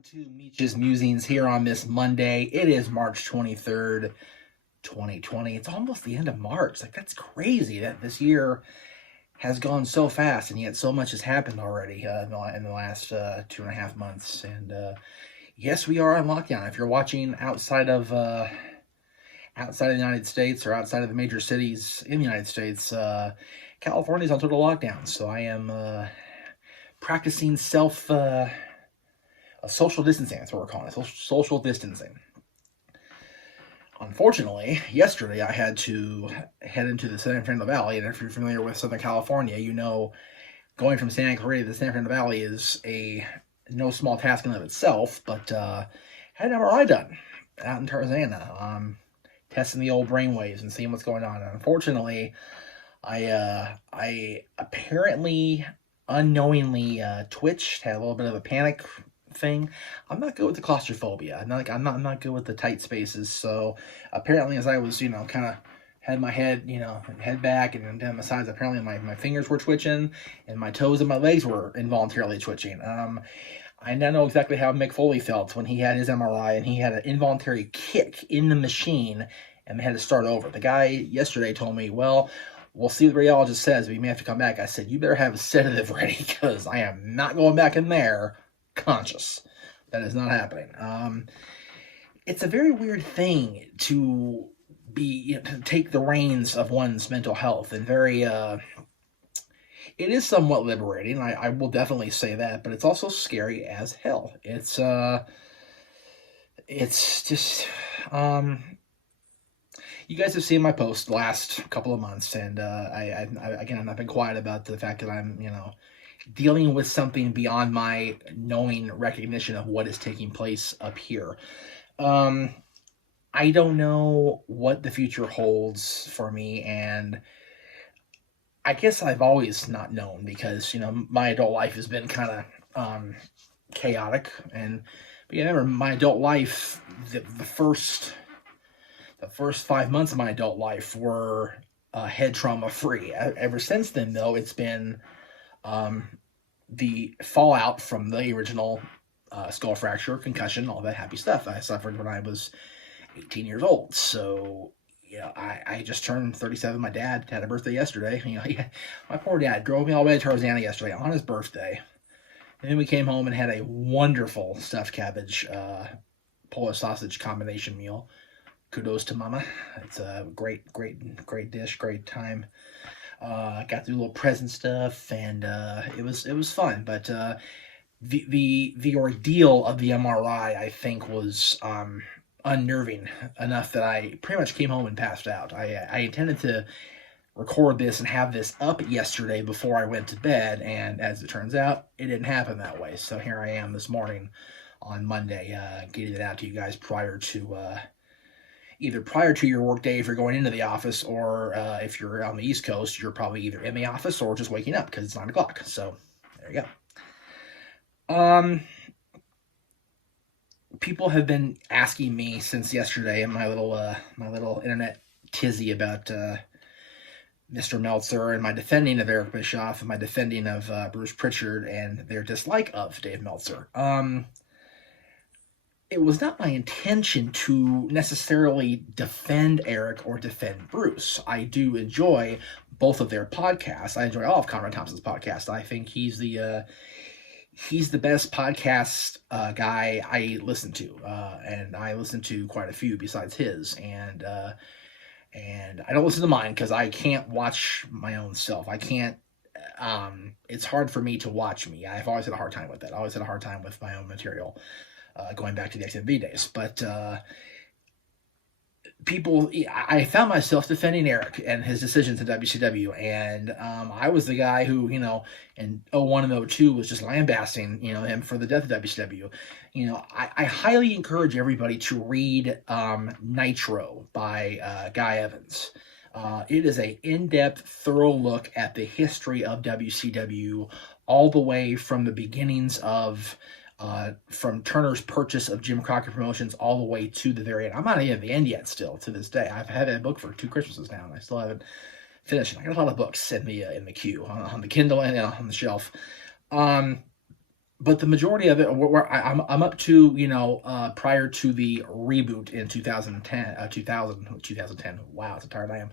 Welcome to MEACH'S Musings here on this Monday. It is March 23rd, 2020. It's almost the end of March. Like, that's crazy that this year has gone so fast, and yet so much has happened already in the last 2.5 months. And yes, we are on lockdown. If you're watching outside of the United States or outside of the major cities in the United States, California's on total lockdown. So I am practicing social distancing. That's what we're calling it, social distancing. Unfortunately, yesterday I had to head into the San Fernando Valley, and if you're familiar with Southern California, you know going from Santa Clarita to the San Fernando Valley is no small task in and of itself, but had an MRI done out in Tarzana, testing the old brainwaves and seeing what's going on. And unfortunately, I apparently unknowingly twitched, had a little bit of a panic thing. I'm not good with the claustrophobia. I'm not good with the tight spaces. So apparently, as I was, kind of had my head, head back and down my sides, apparently my fingers were twitching and my toes and my legs were involuntarily twitching. I now know exactly how Mick Foley felt when he had his MRI and he had an involuntary kick in the machine and they had to start over. The guy yesterday told me, well, we'll see what the radiologist says, but you may have to come back. I said, you better have a sedative ready because I am not going back in there conscious. That is not happening. It's a very weird thing to to take the reins of one's mental health, and it is somewhat liberating. I will definitely say that, but it's also scary as hell. It's just you guys have seen my post the last couple of months, and I've not been quiet about the fact that I'm dealing with something beyond my knowing recognition of what is taking place up here. I don't know what the future holds for me, and I guess I've always not known because, my adult life has been kind of chaotic. But remember, my adult life, the first 5 months of my adult life were head trauma free. Ever since then, though, it's been the fallout from the original skull fracture, concussion, all that happy stuff I suffered when I was 18 years old. So, I just turned 37. My dad had a birthday yesterday. My poor dad drove me all the way to Tarzana yesterday on his birthday. And then we came home and had a wonderful stuffed cabbage, Polish sausage combination meal. Kudos to Mama. It's a great dish, great time. Got through a little present stuff, and it was fun. But the ordeal of the MRI, I think, was unnerving enough that I pretty much came home and passed out. I intended to record this and have this up yesterday before I went to bed, and as it turns out, it didn't happen that way. So here I am this morning on Monday, getting it out to you guys either prior to your work day if you're going into the office, or if you're on the East Coast, you're probably either in the office or just waking up because it's 9 o'clock. So there you go. People have been asking me since yesterday in my little internet tizzy about Mr. Meltzer and my defending of Eric Bischoff and my defending of Bruce Pritchard and their dislike of Dave Meltzer. It was not my intention to necessarily defend Eric or defend Bruce. I do enjoy both of their podcasts. I enjoy all of Conrad Thompson's podcasts. I think he's the best podcast guy I listen to, and I listen to quite a few besides his. And I don't listen to mine because I can't watch my own self. I can't. It's hard for me to watch me. I've always had a hard time with that. I always had a hard time with my own material. Going back to the XMV days. But I found myself defending Eric and his decisions in WCW, and I was the guy who, in 01 and 02 was just lambasting, him for the death of WCW. I highly encourage everybody to read Nitro by Guy Evans. It is an in-depth, thorough look at the history of WCW, all the way from the beginnings of from Turner's purchase of Jim Crockett Promotions all the way to the very end. I'm not even at the end yet still, to this day. I've had that book for 2 Christmases now, and I still haven't finished it. I got a lot of books in the queue, on the Kindle and on the shelf. but the majority of it, I'm up to, prior to the reboot in 2010, 2010. Wow, it's how tired I am.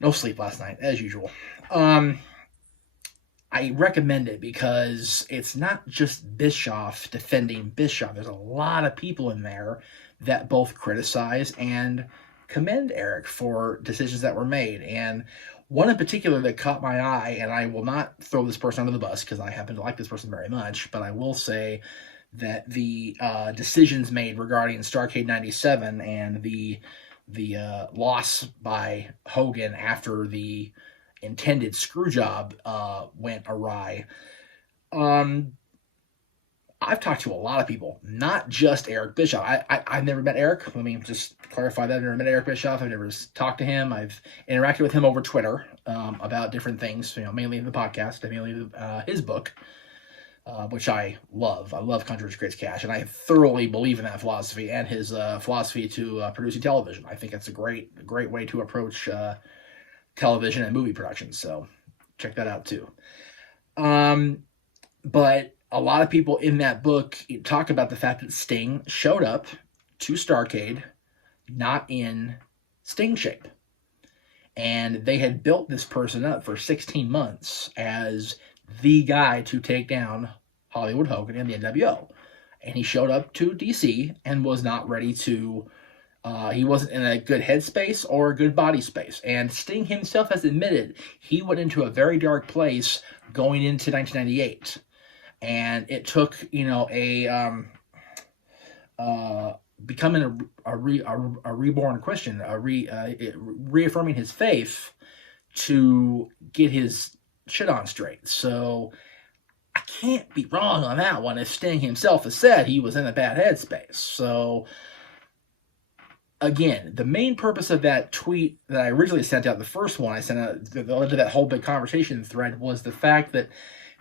No sleep last night, as usual. I recommend it because it's not just Bischoff defending Bischoff. There's a lot of people in there that both criticize and commend Eric for decisions that were made. And one in particular that caught my eye, and I will not throw this person under the bus because I happen to like this person very much, but I will say that the decisions made regarding Starrcade 97 and the loss by Hogan after the intended screw job went awry. I've talked to a lot of people, not just Eric Bischoff. I've never met Eric. Let me just clarify that. I've never met Eric Bischoff. I've never talked to him. I've interacted with him over Twitter about different things, mainly the podcast, mainly his book, which I love. I love Controversy Creates Cash, and I thoroughly believe in that philosophy and his philosophy to producing television. I think it's a great way to approach television and movie productions. So check that out too. But a lot of people in that book talk about the fact that Sting showed up to Starrcade not in Sting shape. And they had built this person up for 16 months as the guy to take down Hollywood Hogan and the NWO. And he showed up to DC and was not ready to, he wasn't in a good headspace or a good body space. And Sting himself has admitted he went into a very dark place going into 1998. And it took, becoming a reborn Christian, reaffirming his faith to get his shit on straight. So I can't be wrong on that one if Sting himself has said he was in a bad headspace. So again, the main purpose of that tweet that I originally sent out, the first one I sent out, that led to that whole big conversation thread, was the fact that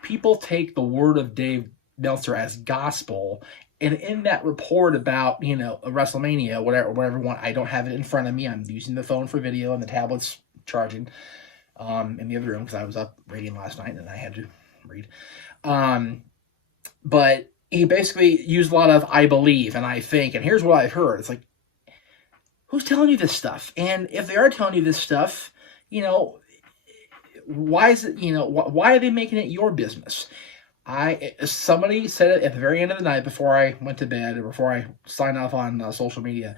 people take the word of Dave Meltzer as gospel, and in that report about, a WrestleMania, whatever one, I don't have it in front of me. I'm using the phone for video and the tablet's charging in the other room because I was up reading last night and I had to read. But he basically used a lot of "I believe" and "I think," and here's what I've heard. It's like, who's telling you this stuff? And if they are telling you this stuff, why is it, why are they making it your business? Somebody said it at the very end of the night before I went to bed, or before I signed off on social media,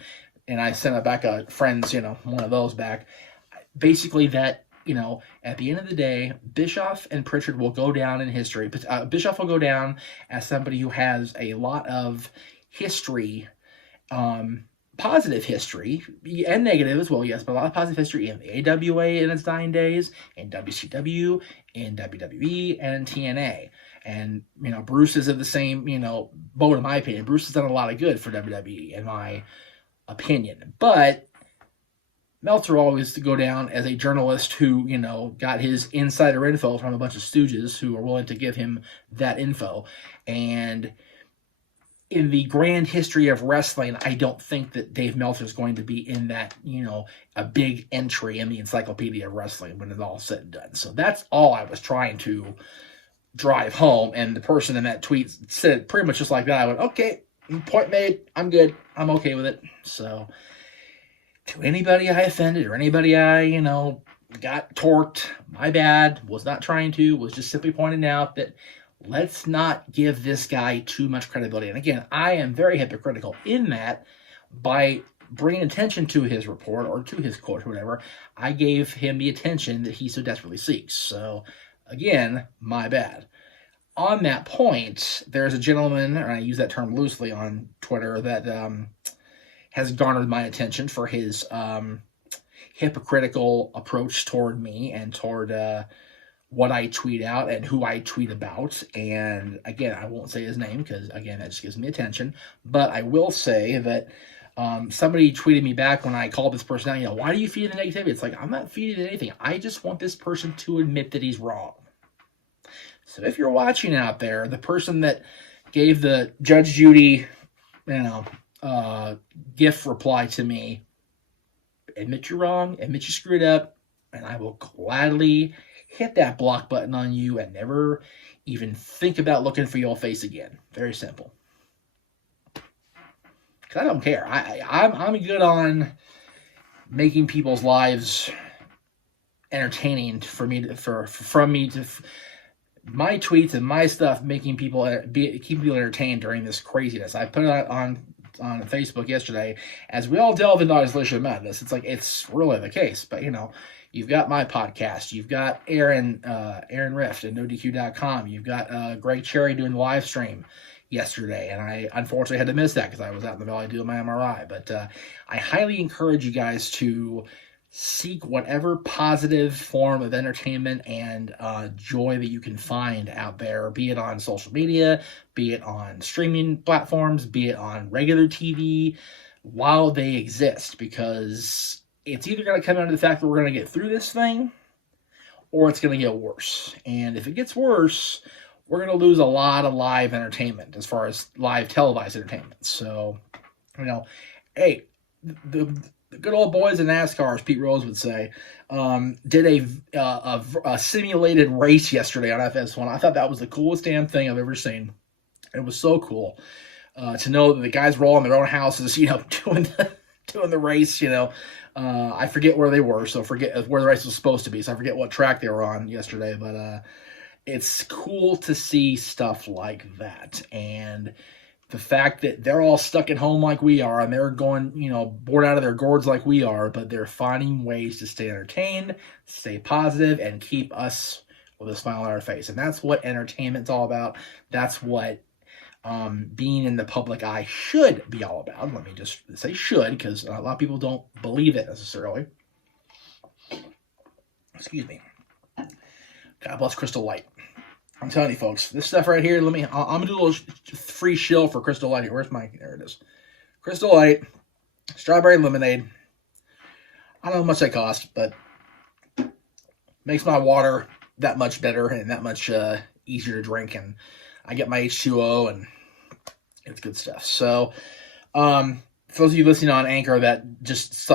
and I sent it back a friend's, one of those back. Basically that, at the end of the day, Bischoff and Pritchard will go down in history. Bischoff will go down as somebody who has a lot of history, positive history, and negative as well, yes, but a lot of positive history in the AWA in its dying days, in WCW, in WWE, and in TNA. And, Bruce is of the same, boat in my opinion. Bruce has done a lot of good for WWE, in my opinion. But Meltzer always to go down as a journalist who, got his insider info from a bunch of stooges who are willing to give him that info. And in the grand history of wrestling, I don't think that Dave Meltzer is going to be in that, a big entry in the Encyclopedia of Wrestling when it's all said and done. So that's all I was trying to drive home. And the person in that tweet said it pretty much just like that. I went, okay, point made. I'm good. I'm okay with it. So to anybody I offended or anybody I, got torqued, my bad. Was not trying to. Was just simply pointing out that let's not give this guy too much credibility. And again, I am very hypocritical in that by bringing attention to his report or to his quote or whatever, I gave him the attention that he so desperately seeks. So again, my bad. On that point, there's a gentleman, and I use that term loosely on Twitter, that has garnered my attention for his hypocritical approach toward me and toward what I tweet out and who I tweet about. And again, I won't say his name because, again, that just gives me attention. But I will say that somebody tweeted me back when I called this person out, why do you feed the negativity? It's like, I'm not feeding anything. I just want this person to admit that he's wrong. So if you're watching out there, the person that gave the Judge Judy, GIF reply to me, admit you're wrong, admit you screwed up, and I will gladly hit that block button on you and never even think about looking for your face again. Very simple. Because I don't care. I'm good on making people's lives entertaining from me to my tweets and my stuff, making people keeping people entertained during this craziness. I put it on Facebook yesterday as we all delve into isolation madness. It's like, it's really the case, but you've got my podcast, you've got Aaron Rift at NoDQ.com, you've got Greg Cherry doing the live stream yesterday, and I unfortunately had to miss that because I was out in the valley doing my MRI. But I highly encourage you guys to seek whatever positive form of entertainment and joy that you can find out there, be it on social media, be it on streaming platforms, be it on regular TV, while they exist, because it's either going to come down to the fact that we're going to get through this thing, or it's going to get worse. And if it gets worse, we're going to lose a lot of live entertainment as far as live televised entertainment. So, hey, the good old boys in NASCAR, as Pete Rose would say, did a simulated race yesterday on FS1. I thought that was the coolest damn thing I've ever seen. It was so cool to know that the guys were all in their own houses, doing the race. I forget where they were, so forget where the race was supposed to be. So I forget what track they were on yesterday, but it's cool to see stuff like that. And the fact that they're all stuck at home like we are, and they're going, bored out of their gourds like we are, but they're finding ways to stay entertained, stay positive, and keep us with a smile on our face. And that's what entertainment's all about. That's what being in the public eye should be all about. Let me just say should, because a lot of people don't believe it necessarily. Excuse me. God bless Crystal Light. I'm telling you, folks, this stuff right here, I'm going to do a little free shill for Crystal Light here. There it is. Crystal Light, strawberry lemonade. I don't know how much they cost, but makes my water that much better and that much easier to drink. And I get my H2O, and it's good stuff. So, for those of you listening on Anchor that just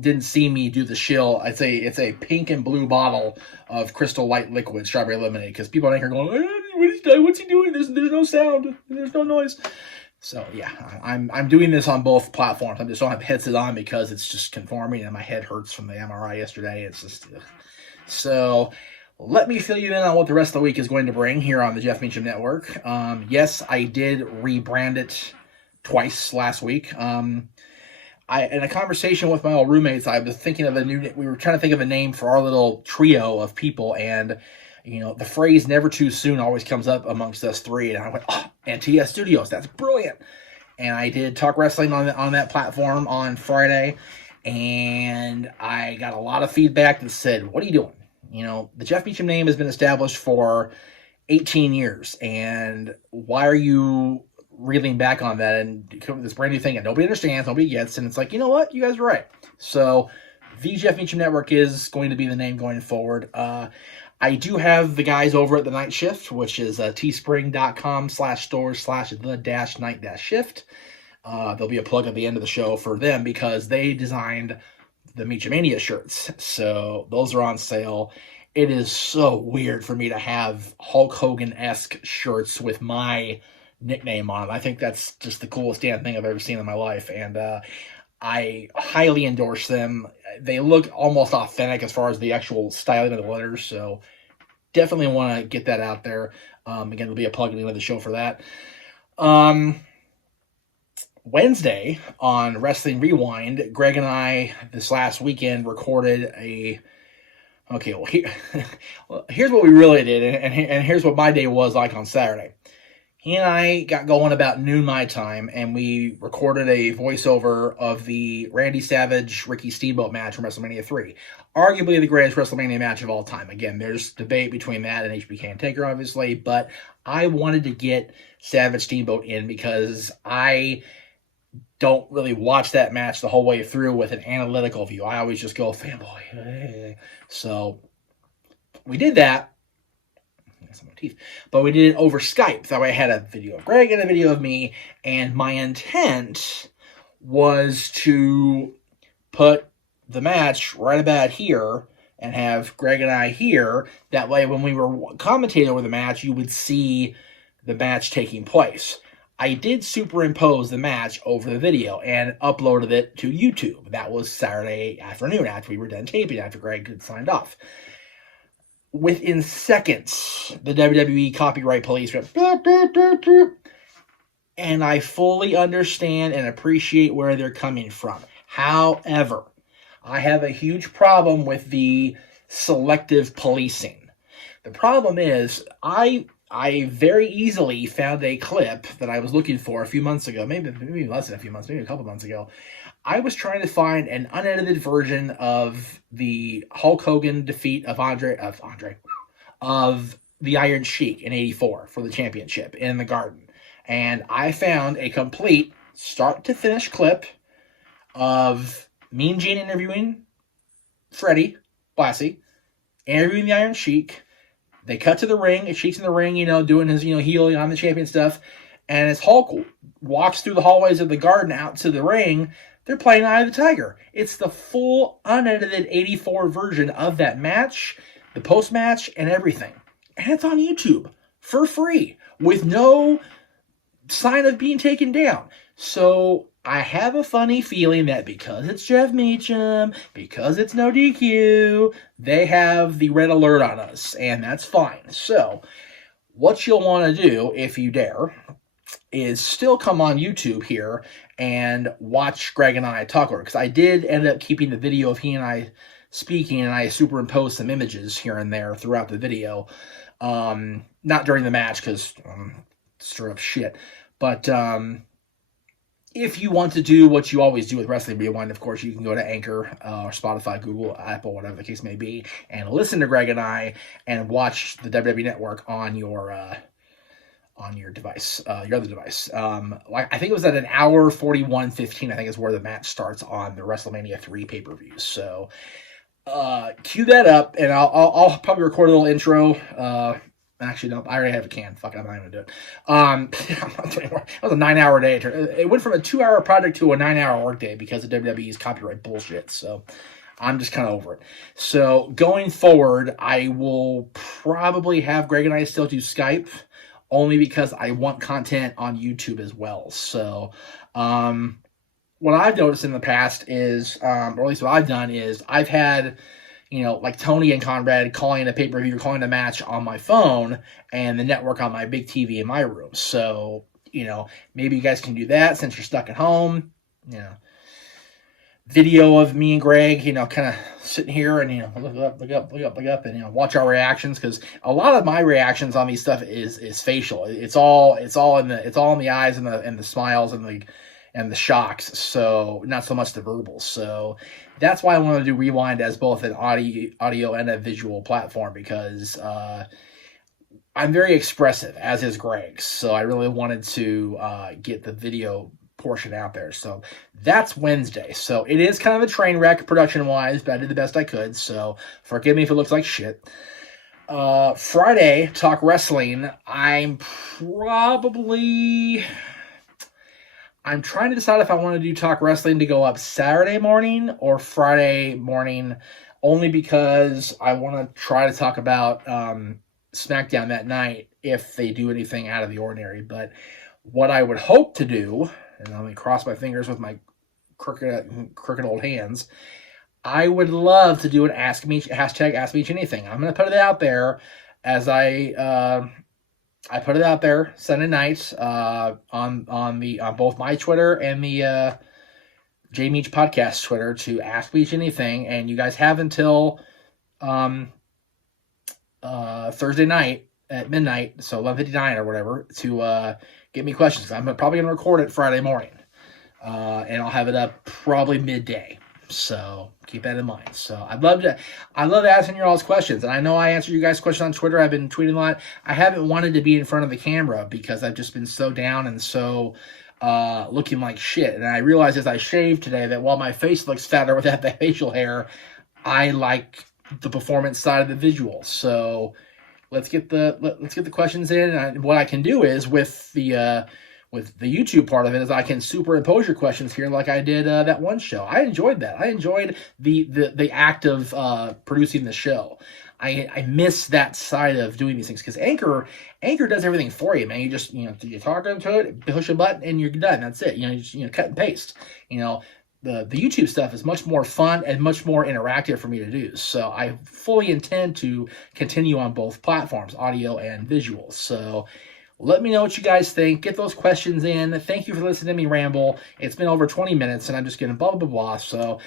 didn't see me do the shill, I'd say it's a pink and blue bottle of Crystal Light liquid strawberry lemonade, because people on Anchor going, what's he doing? There's no sound, there's no noise. So yeah, I'm doing this on both platforms. I just don't have headset on because it's just conforming, and my head hurts from the MRI yesterday. It's just so. Let me fill you in on what the rest of the week is going to bring here on the Jeff Meacham Network. Yes, I did rebrand it twice last week. In a conversation with my old roommates, I was thinking of we were trying to think of a name for our little trio of people, and the phrase "never too soon" always comes up amongst us three, and I went, NTS Studios, that's brilliant. And I did Talk Wrestling on that platform on Friday, and I got a lot of feedback that said, what are you doing? The Jeff Meacham name has been established for 18 years, and why are you reeling back on that and come with this brand new thing and nobody understands, nobody gets, and it's like, you know what? You guys are right. So the Jeff Meacham Network is going to be the name going forward. I do have the guys over at the Night Shift, which is teespring.com/stores/the-night-shift. There'll be a plug at the end of the show for them because they designed the MEACHAMANIA shirts. So those are on sale. It is so weird for me to have Hulk Hogan-esque shirts with my nickname on them. I think that's just the coolest damn thing I've ever seen in my life. And I highly endorse them. They look almost authentic as far as the actual styling of the letters. So definitely want to get that out there. Again, there'll be a plug at the end of the show for that. Wednesday on Wrestling Rewind, Greg and I this last weekend recorded here's what we really did, and here's what my day was like on Saturday. He and I got going about noon my time, and we recorded a voiceover of the Randy Savage Ricky Steamboat match from WrestleMania 3. Arguably the greatest WrestleMania match of all time. Again, there's debate between that and HBK and Taker, obviously, but I wanted to get Savage Steamboat in because I don't really watch that match the whole way through with an analytical view. I always just go, fanboy. So we did that. That's my teeth. But we did it over Skype. That way I had a video of Greg and a video of me. And my intent was to put the match right about here and have Greg and I here. That way, when we were commentating over the match, you would see the match taking place. I did superimpose the match over the video and uploaded it to YouTube. That was Saturday afternoon after we were done taping, after Greg had signed off. Within seconds, the WWE copyright police went beep, beep, beep, beep. And I fully understand and appreciate where they're coming from. However, I have a huge problem with the selective policing. The problem is, I very easily found a clip that I was looking for a few months ago, maybe less than a few months, maybe a couple months ago. I was trying to find an unedited version of the Hulk Hogan defeat of the Iron Sheik in '84 for the championship in the Garden. And I found a complete start-to-finish clip of Mean Gene interviewing Freddie Blassie, interviewing the Iron Sheik. They cut to the ring. Sheik's in the ring, doing his, heel, I'm the champion stuff. And as Hulk walks through the hallways of the Garden out to the ring, they're playing Eye of the Tiger. It's the full, unedited '84 version of that match, the post-match, and everything. And it's on YouTube for free with no sign of being taken down. So I have a funny feeling that because it's Jeff Meacham, because it's no DQ, they have the red alert on us, and that's fine. So what you'll want to do, if you dare, is still come on YouTube here and watch Greg and I talk over it, because I did end up keeping the video of he and I speaking, and I superimposed some images here and there throughout the video. Not during the match, because straight up shit. But if you want to do what you always do with Wrestling Rewind, of course, you can go to Anchor or Spotify, Google, Apple, whatever the case may be, and listen to Greg and I and watch the WWE Network on your device, your other device. I think it was at an hour 41:15. I think is where the match starts on the WrestleMania 3 pay-per-view. So cue that up, and I'll probably record a little intro. Actually, no, I already have a can. Fuck it, I'm not even going to do it. I'm not doing more. It was a 9-hour day. It went from a 2-hour project to a 9-hour workday because of WWE's copyright bullshit. So I'm just kind of over it. So going forward, I will probably have Greg and I still do Skype, only because I want content on YouTube as well. So what I've noticed in the past is, or at least what I've done is, I've had, like Tony and Conrad calling a pay-per-view, calling a match on my phone, and the network on my big TV in my room. So, maybe you guys can do that since you're stuck at home. Video of me and Greg, kind of sitting here and, look up, and, watch our reactions, because a lot of my reactions on these stuff is facial. It's all in the eyes and the smiles and the shocks, so not so much the verbal. So that's why I wanted to do Rewind as both an audio and a visual platform, because I'm very expressive, as is Greg. So I really wanted to get the video portion out there. So that's Wednesday. So it is kind of a train wreck production-wise, but I did the best I could. So forgive me if it looks like shit. Friday, Talk Wrestling. I'm trying to decide if I want to do Talk Wrestling to go up Saturday morning or Friday morning, only because I want to try to talk about SmackDown that night if they do anything out of the ordinary. But what I would hope to do, and let me cross my fingers with my crooked old hands, I would love to do an hashtag Ask Me Anything. I'm going to put it out there as I put it out there Sunday nights on both my Twitter and the J Meach Podcast Twitter to ask me anything, and you guys have until Thursday night at midnight, so 11:59 or whatever, to get me questions. I'm probably gonna record it Friday morning, and I'll have it up probably midday. So keep that in mind. So I love asking you all's questions. And I know I answer you guys' questions on Twitter. I've been tweeting a lot. I haven't wanted to be in front of the camera because I've just been so down and so looking like shit. And I realized as I shaved today that while my face looks fatter without the facial hair, I like the performance side of the visual. So let's get the questions in. And what I can do is with with the YouTube part of it is I can superimpose your questions here like I did that one show. I enjoyed that. I enjoyed the act of producing the show. I miss that side of doing these things because Anchor does everything for you, man. You just you talk into it, push a button, and you're done. That's it. You just cut and paste. The YouTube stuff is much more fun and much more interactive for me to do. So I fully intend to continue on both platforms, audio and visuals. So let me know what you guys think. Get those questions in. Thank you for listening to me ramble. It's been over 20 minutes, and I'm just getting blah, blah, blah. So,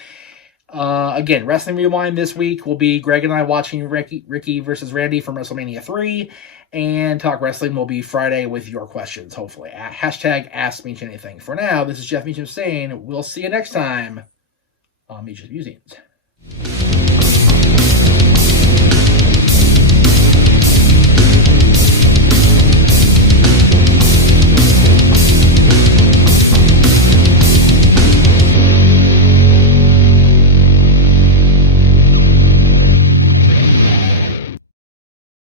again, Wrestling Rewind this week will be Greg and I watching Ricky versus Randy from WrestleMania 3. And Talk Wrestling will be Friday with your questions, hopefully. Hashtag Ask Meach Anything. For now, this is Jeff Meacham saying we'll see you next time on Meach's Musings.